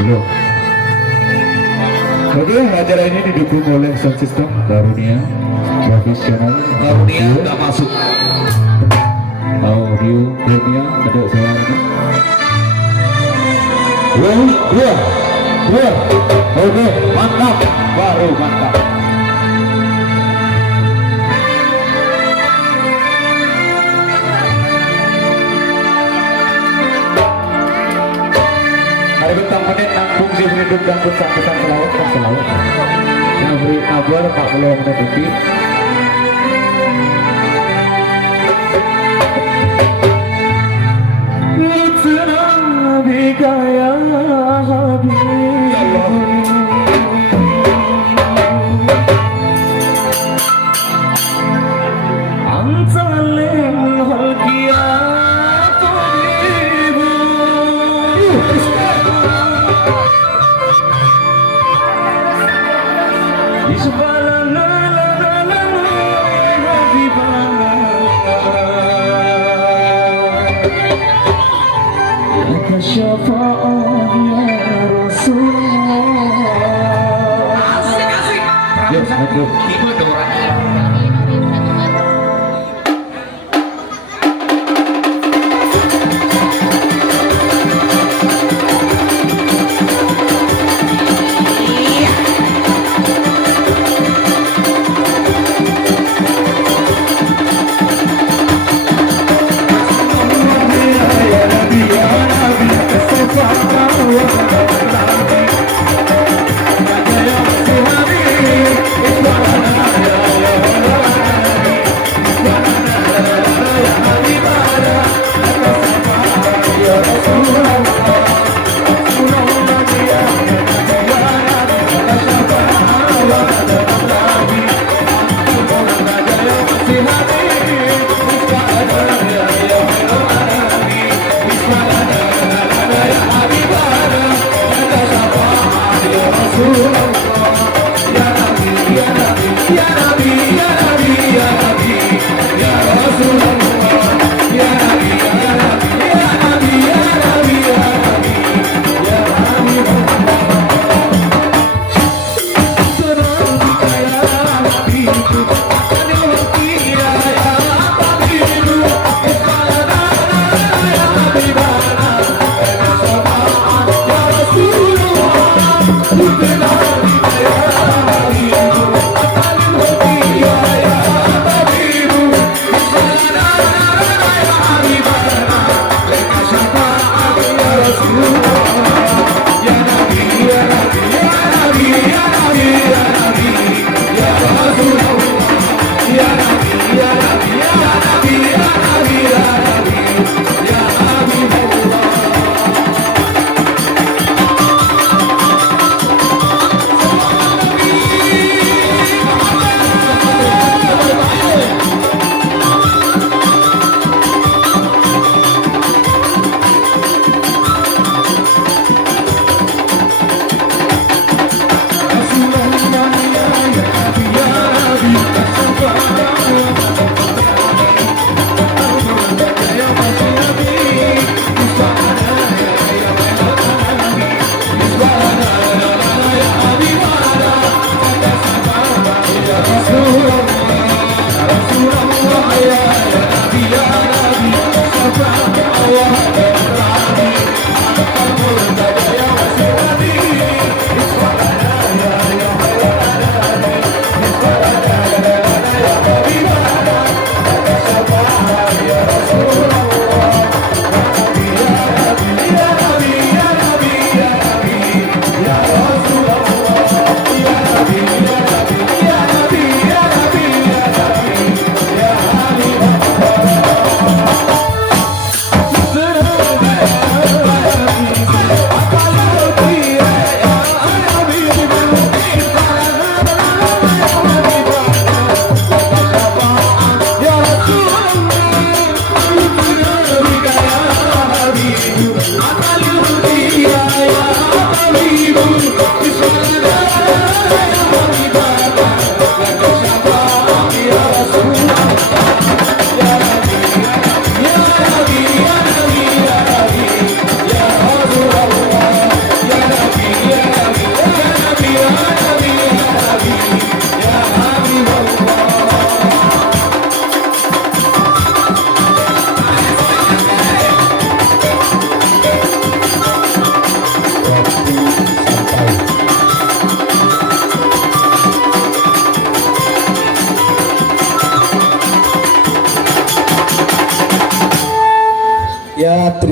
Belum. Oke, acara ini didukung oleh sound system Karunia profesional. Karunia udah masuk. Audio Karunia ada suaranya. Dua. Oke, mantap. Baru mantap. Hari bentang menit nanggung di hidup dan bersangkutan selawat dan selawat. Yang beri kabar Pak Belum menit lebih. Tenang bikaya syafaat ya Rasulullah. Asik. Yes, betul. Tiba dorang. It's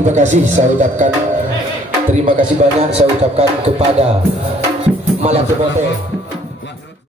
terima kasih saya ucapkan. Terima kasih banyak saya ucapkan kepada Malaki Bote.